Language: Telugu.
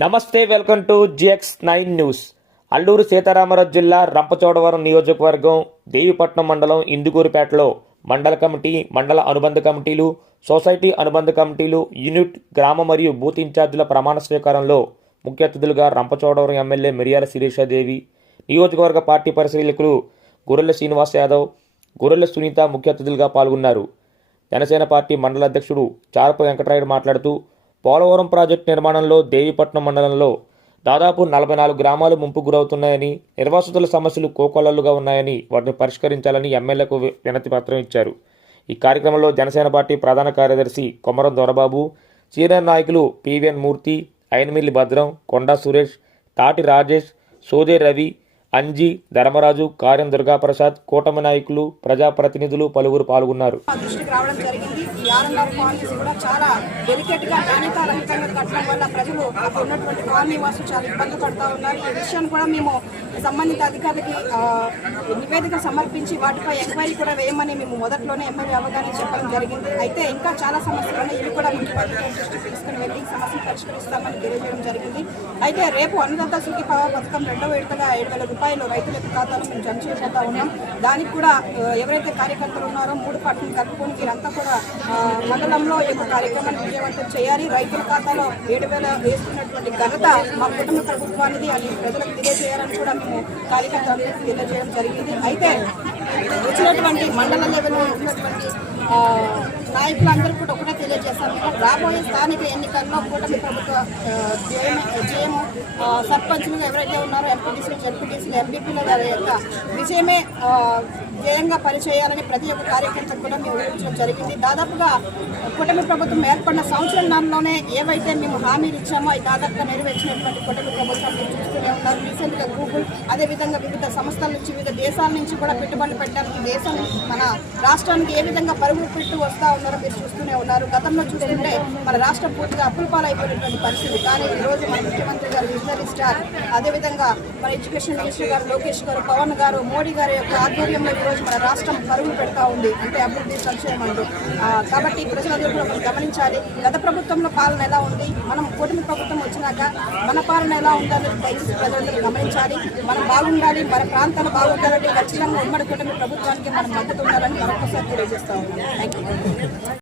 నమస్తే welcome to GX nine news. Alluri Sitaramaraju జిల్లా రంపచోడవరం నియోజకవర్గం దేవిపట్నం మండలం ఇందుకూరుపేటలో మండల కమిటీ మండల అనుబంధ కమిటీలు సొసైటీ అనుబంధ కమిటీలు యూనిట్ గ్రామ మరియు బూత్ ఇన్ఛార్జీల ప్రమాణ స్వీకారంలో ముఖ్య అతిథులుగా రంపచోడవరం ఎమ్మెల్యే మిరియాల శిరీషాదేవి నియోజకవర్గ పార్టీ పరిశీలకులు గొర్రెల శ్రీనివాస్ యాదవ్ గొర్రెల సునీత ముఖ్య అతిథులుగా పాల్గొన్నారు. జనసేన పార్టీ మండల అధ్యక్షుడు చారప వెంకటరాయుడు మాట్లాడుతూ పోలవరం ప్రాజెక్టు నిర్మాణంలో దేవిపట్నం మండలంలో దాదాపు నలభై నాలుగు గ్రామాలు ముంపు గురవుతున్నాయని నిర్వాసితుల సమస్యలు కోకొల్లలుగా ఉన్నాయని వాటిని పరిష్కరించాలని ఎమ్మెల్యేకు వినతి పత్రం ఇచ్చారు. ఈ కార్యక్రమంలో జనసేన పార్టీ ప్రధాన కార్యదర్శి కొమరం దొరబాబు సీనియర్ నాయకులు పివిఎన్ మూర్తి అయినమిల్లి భద్రం కొండా సురేష్ తాటి రాజేష్ సోదే రవి అంజీ ధర్మరాజు కార్యం దుర్గాప్రసాద్ కూటమి నాయకులు ప్రజాప్రతినిధులు పలువురు పాల్గొన్నారు. మా కాలనీస్ కూడా చాలా డెలికేట్గా నాణ్యతారహితంగా కట్టడం వల్ల ప్రజలు అక్కడ ఉన్నటువంటి కాలనీ వాసులు చాలా ఇబ్బంది పడుతూ ఉన్నారు. ఈ విషయాన్ని కూడా మేము సంబంధిత అధికారికి నివేదిక సమర్పించి వాటిపై ఎంక్వైరీ కూడా వేయమని మేము మొదట్లోనే ఎమ్మెల్యే అవగానే చెప్పడం జరిగింది. అయితే ఇంకా చాలా సమస్యలు ఉన్నాయి. ఇవి తీసుకుని వెళ్ళి సమస్యను పరిష్కరిస్తామని తెలియజేయడం జరిగింది అయితే రేపు అన్నదాత సుఖీ పథకం రెండవ విడతగా ఏడు వేల రూపాయలు రైతుల యొక్క ఖాతాలో మేము జమ చేయబోతా ఉన్నాం. దానికి కూడా ఎవరైతే కార్యకర్తలు ఉన్నారో మూడు పట్టణం కలుపుకొని వీరంతా కూడా మండలంలో ఈ యొక్క కార్యక్రమాన్ని విజయవంతం చేయాలి. రైతుల ఖాతాలో ఏడు వేల వేసుకున్నటువంటి ఘనత మా కుటుంబ ప్రభుత్వానికి అది ప్రజలకు తెలియజేయాలని కూడా మేము కార్యకర్తలకు తెలియజేయడం జరిగింది. అయితే వచ్చినటువంటి మండల లెవెల్లో ఉన్నటువంటి నాయకులందరూ కూడా ఒకటే తెలియజేస్తాను రాబోయే స్థానిక ఎన్నికల్లో కూటమి ప్రభుత్వ ఆ, జయము సర్పంచులు ఎవరైతే ఉన్నారో ఎంపీటీసీలు జెడ్పీటీసీలు ఎంపీపీల వారి యొక్క విజయమే ఆ, ధ్యేయంగా పనిచేయాలని ప్రతి ఒక్క కార్యకర్తకు కూడా మేము వివరించడం జరిగింది. దాదాపుగా కూటమి ప్రభుత్వం ఏర్పడిన సంవత్సరంలోనే ఏవైతే మేము హామీలు ఇచ్చామో అవి దాదాపుగా నెరవేర్చినటువంటి కూటమి ప్రభుత్వం మీరు చూస్తూనే ఉన్నారు. రీసెంట్గా గూగుల్ అదేవిధంగా వివిధ సంస్థల నుంచి వివిధ దేశాల నుంచి కూడా పెట్టుబడులు పెట్టడానికి దేశం మన రాష్ట్రానికి ఏ విధంగా పరుగులు పెట్టు వస్తూ ఉన్నారో మీరు చూస్తూనే ఉన్నారు. గతంలో చూస్తుంటే మన రాష్ట్రం పూర్తిగా అప్పుల పాలైపోయినటువంటి పరిస్థితి. కానీ ఈరోజు రోజు మన ముఖ్యమంత్రి గారు విజనరీ స్టార్ అదేవిధంగా మన ఎడ్యుకేషన్ మినిస్టర్ గారు లోకేష్ గారు పవన్ గారు మోడీ గారి యొక్క ఆధ్వర్యంలో ఈరోజు మన రాష్ట్రం పరుగులు పెడతా ఉంది. అంటే అభివృద్ధి సంక్షేమం అంటూ. కాబట్టి ప్రజలందరూ కూడా మనం గమనించాలి. గత ప్రభుత్వంలో పాలన ఎలా ఉంది? మనం కూటమి ప్రభుత్వం వచ్చినాక మన పాలన ఎలా ఉందని దయచేసి ప్రజలందరూ గమనించాలి. మనం బాగుండాలి మన ప్రాంతాలు బాగుండాలంటే ఖచ్చితంగా ఉమ్మడి కూటమి ప్రభుత్వానికి మనం మద్దతు ఉండాలని మరొకసారి తెలియజేస్తా ఉన్నాం థ్యాంక్ యూ